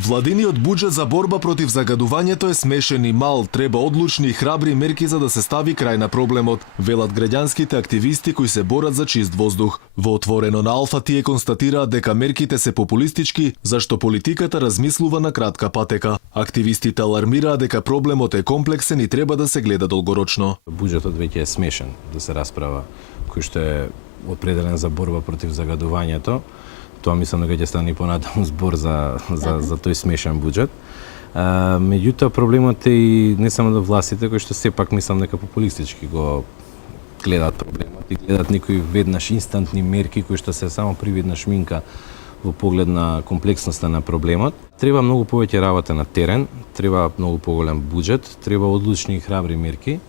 Владиниот буџет за борба против загадувањето е смешен и мал, треба одлучни и храбри мерки за да се стави крај на проблемот, велат граѓанските активисти кои се борат за чист воздух. Во отворено на Алфа тие констатираат дека мерките се популистички, зашто политиката размислува на кратка патека. Активистите алармираат дека проблемот е комплексен и треба да се гледа долгорочно. Буџетот веќе е смешен да се расправа, кој што е определен за борба против загадувањето. Тоа мислам дека ќе стане понатаму збор за тој смешен буџет. Меѓутоа проблемот е и не само да властите кои што сепак мислам дека популистички го гледаат проблемот и гледаат некои веднаш инстантни мерки кои што се само привидна шминка во поглед на комплексноста на проблемот. Треба многу повеќе работа на терен, треба многу поголем буџет, треба одлучни и храбри мерки.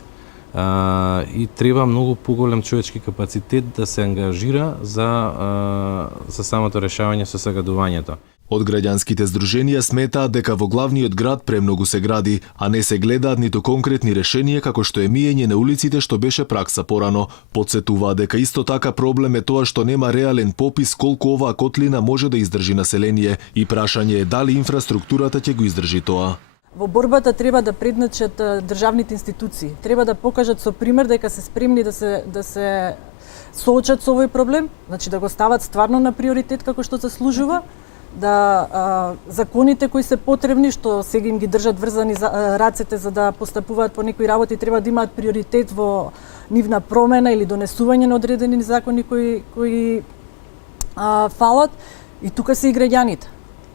И треба многу поголем човечки капацитет да се ангажира за самото решавање со загадувањето. Од граѓанските здруженија сметаат дека во главниот град премногу се гради, а не се гледаат ниту конкретни решенија како што е миење на улиците што беше пракса порано. Потсетуваат дека исто така проблем е тоа што нема реален попис колку оваа котлина може да издржи население и прашање е дали инфраструктурата ќе го издржи тоа. Во борбата треба да предначат државните институции. Треба да покажат со пример дека се спремни да се соочат со овој проблем, значи да го стават стварно на приоритет како што заслужува, да законите кои се потребни, што сега им ги држат врзани рацете за да постапуваат по некои работи, треба да имаат приоритет во нивна промена или донесување на одредени закони кои фалат. И тука се и граѓаните.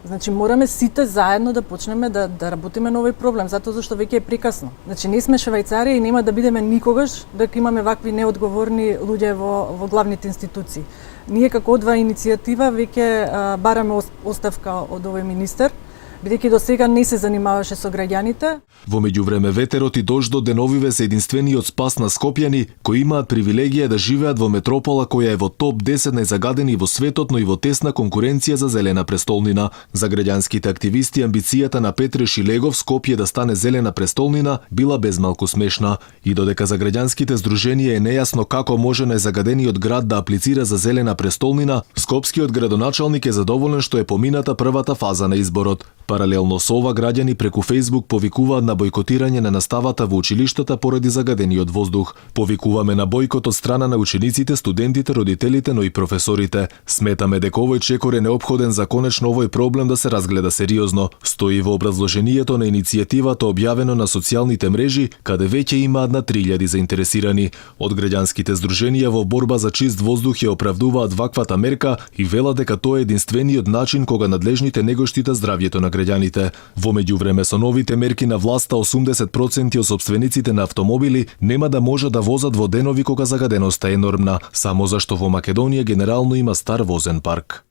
Значи мораме сите заедно да почнеме да работиме на овој проблем, затоа зашто веќе е прекасно. Значи не сме Швајцарија и нема да бидеме никогаш дека имаме вакви неодговорни луѓе во главните институции. Ние како одва иницијатива веќе бараме оставка од овој министер, бидејќи до сега не се занимаваше со граѓаните. Во меѓувреме ветерот и дождот деновиве се единствениот спас на скопјани кои имаат привилегија да живеат во метропола која е во топ 10 најзагадени во светот, но и во тесна конкуренција за зелена престолнина. За граѓанските активисти амбицијата на Петре Шилегов Скопје да стане зелена престолнина била безмалку смешна. И додека за граѓанските здруженија е нејасно како може најзагадениот град да аплицира за зелена престолнина, скопскиот градоначалник е задоволен што е помината првата фаза на изборот. Паралелно со ова, граѓани преку Facebook повикуваат на бојкотирање на наставата во училиштата поради загадениот воздух. Повикуваме на бојкот од страна на учениците, студентите, родителите, но и професорите. Сметаме дека овој чекор е неопходен за конечно овој проблем да се разгледа сериозно. Стои во образложението на иницијативата објавено на социјалните мрежи, каде веќе има над 3000 заинтересирани. Од граѓанските здруженија во борба за чист воздух ја оправдуваат ваквата мерка и велат дека тоа е единствениот начин кога надлежните не го штитат здравјето на граѓаните. Во меѓувреме со новите мерки на власта 80% од сопствениците на автомобили нема да може да возат во денови кога загаденоста е нормна, само зашто во Македонија генерално има стар возен парк.